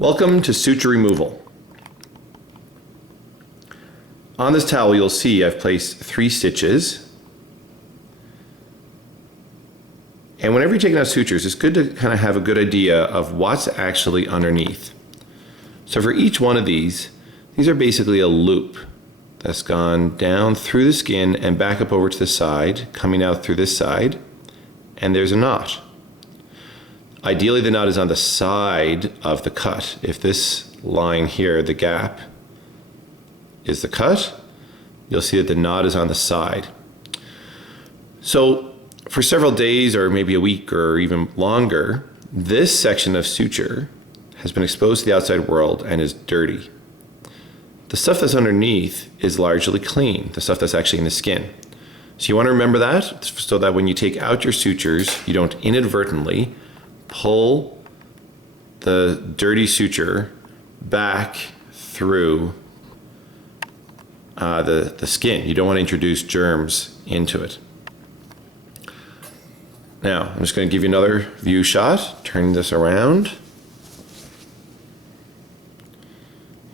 Welcome to suture removal. On this towel you'll see I've placed 3 stitches. And whenever you're taking out sutures, it's good to kind of have a good idea of what's actually underneath. So for each one of these are basically a loop that's gone down through the skin and back up over to the side, coming out through this side, and there's a knot. Ideally the knot is on the side of the cut. If this line here, the gap, is the cut, you'll see that the knot is on the side. So for several days or maybe a week or even longer, this section of suture has been exposed to the outside world and is dirty. The stuff that's underneath is largely clean, the stuff that's actually in the skin. So you want to remember that so that when you take out your sutures, you don't inadvertently pull the dirty suture back through the skin. You don't want to introduce germs into it. Now, I'm just going to give you another view shot, turning this around.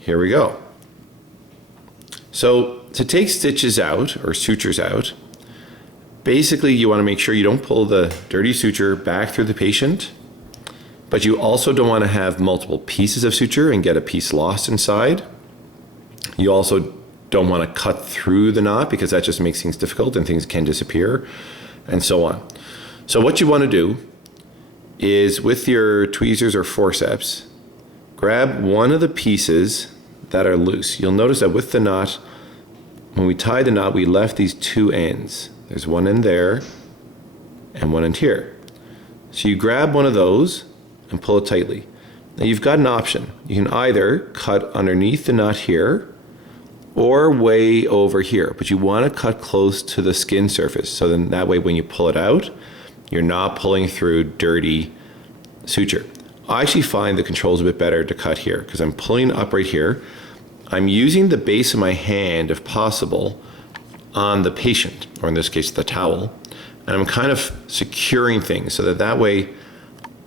Here we go. So to take stitches out or sutures out, basically you want to make sure you don't pull the dirty suture back through the patient, but you also don't want to have multiple pieces of suture and get a piece lost inside. You also don't want to cut through the knot because that just makes things difficult and things can disappear and so on. So what you want to do is with your tweezers or forceps, grab one of the pieces that are loose. You'll notice that with the knot, when we tied the knot, we left these 2 ends. There's one end there and one end here. So you grab one of those and pull it tightly. Now you've got an option. You can either cut underneath the knot here or way over here, but you want to cut close to the skin surface. So then that way when you pull it out, you're not pulling through dirty suture. I actually find the controls a bit better to cut here because I'm pulling up right here. I'm using the base of my hand, if possible, on the patient, or in this case the towel, and I'm kind of securing things so that way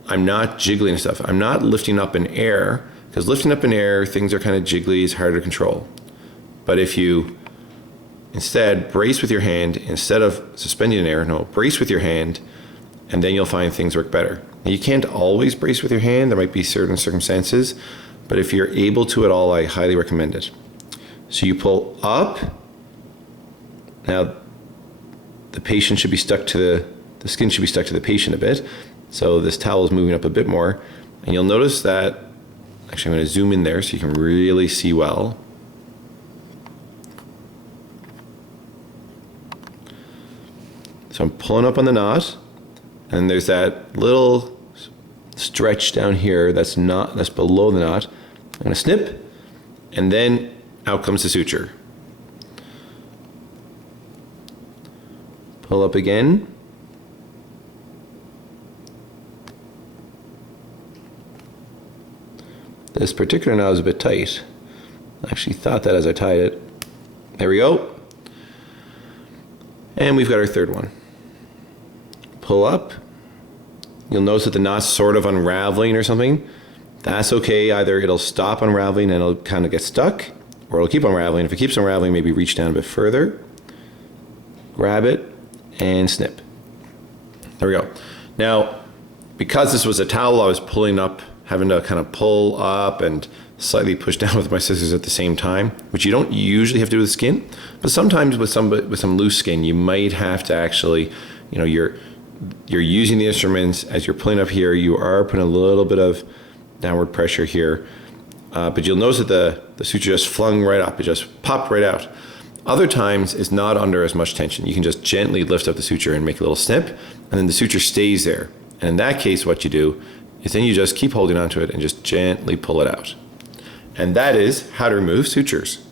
I'm not jiggling stuff. I'm not lifting up in air, because lifting up in air, things are kind of jiggly, it's harder to control. But if you instead brace with your hand, instead of suspending in air, no, brace with your hand, and then you'll find things work better. Now, you can't always brace with your hand, there might be certain circumstances, but if you're able to at all, I highly recommend it. So you pull up. Now, the patient should be stuck to the skin should be stuck to the patient a bit. So this towel is moving up a bit more. And you'll notice that, actually I'm going to zoom in there so you can really see well. So I'm pulling up on the knot, and there's that little stretch down here that's below the knot. I'm going to snip, and then out comes the suture. Pull up again. This particular knot is a bit tight. I actually thought that as I tied it. There we go. And we've got our third one. Pull up. You'll notice that the knot's sort of unraveling or something. That's okay. Either it'll stop unraveling and it'll kind of get stuck, or it'll keep unraveling. If it keeps unraveling, maybe reach down a bit further. Grab it and snip. There we go. Now, because this was a towel, I was pulling up, having to kind of pull up and slightly push down with my scissors at the same time, which you don't usually have to do with skin, but sometimes with some loose skin, you might have to actually, you know, you're using the instruments as you're pulling up here, you are putting a little bit of downward pressure here, but you'll notice that the suture just flung right up, it just popped right out. Other times it's not under as much tension. You can just gently lift up the suture and make a little snip, and then the suture stays there. And in that case, what you do is then you just keep holding onto it and just gently pull it out. And that is how to remove sutures.